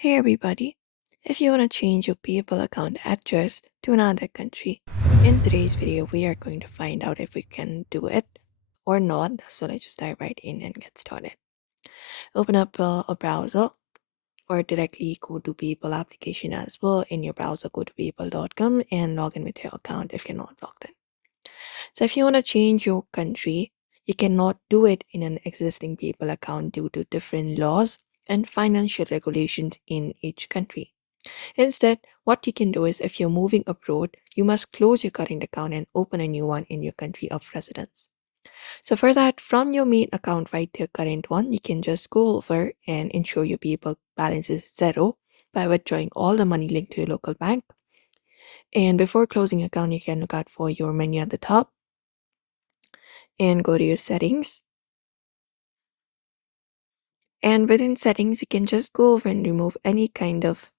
Hey everybody, if you want to change your PayPal account address to another country, in today's video we are going to find out if we can do it or not. So let's just dive right in and get started. Open up a browser or directly go to PayPal application as well. In your browser, go to paypal.com and log in with your account if you're not logged in. So if you want to change your country, you cannot do it in an existing PayPal account due to different laws and financial regulations in each country. Instead, what you can do is if you're moving abroad, you must close your current account and open a new one in your country of residence. So for that, from your main account, right, the current one, you can just go over and ensure your PayPal balance is zero by withdrawing all the money linked to your local bank. And before closing account, you can look out for your menu at the top and go to your settings. And within settings, you can just go over and remove any kind of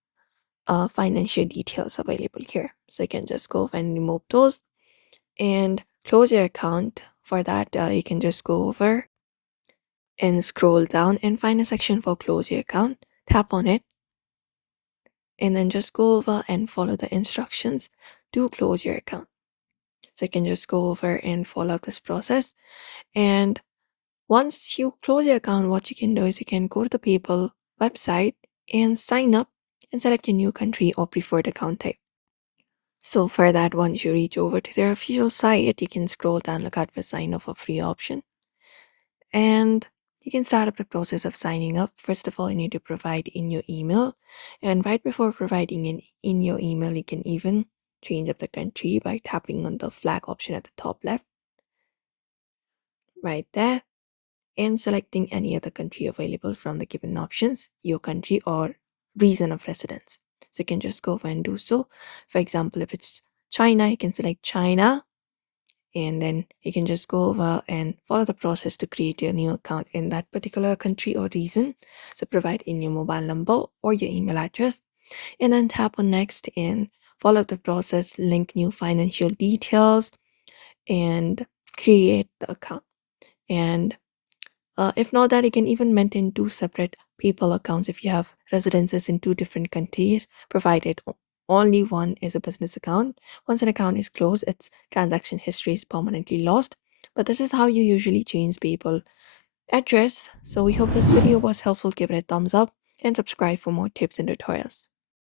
financial details available here. So you can just go over and remove those and close your account. For that, you can just go over and scroll down and find a section for close your account. Tap on it and then just go over and follow the instructions to close your account. So you can just go over and follow this process. And once you close your account, what you can do is you can go to the PayPal website and sign up and select your new country or preferred account type. So for that, once you reach over to their official site, you can scroll down, look out for sign up for free option, and you can start up the process of signing up. First of all, you need to provide in your email, and right before providing in your email, you can even change up the country by tapping on the flag option at the top left, right there, and selecting any other country available from the given options, your country or region of residence. So you can just go over and do so. For example, if it's China, you can select China and then you can just go over and follow the process to create your new account in that particular country or region. So provide in your mobile number or your email address and then tap on next and follow the process, link new financial details and create the account. And if not that, you can even maintain two separate PayPal accounts if you have residences in two different countries, provided only one is a business account. Once an account is closed, its transaction history is permanently lost. But this is how you usually change PayPal address. So we hope this video was helpful. Give it a thumbs up and subscribe for more tips and tutorials.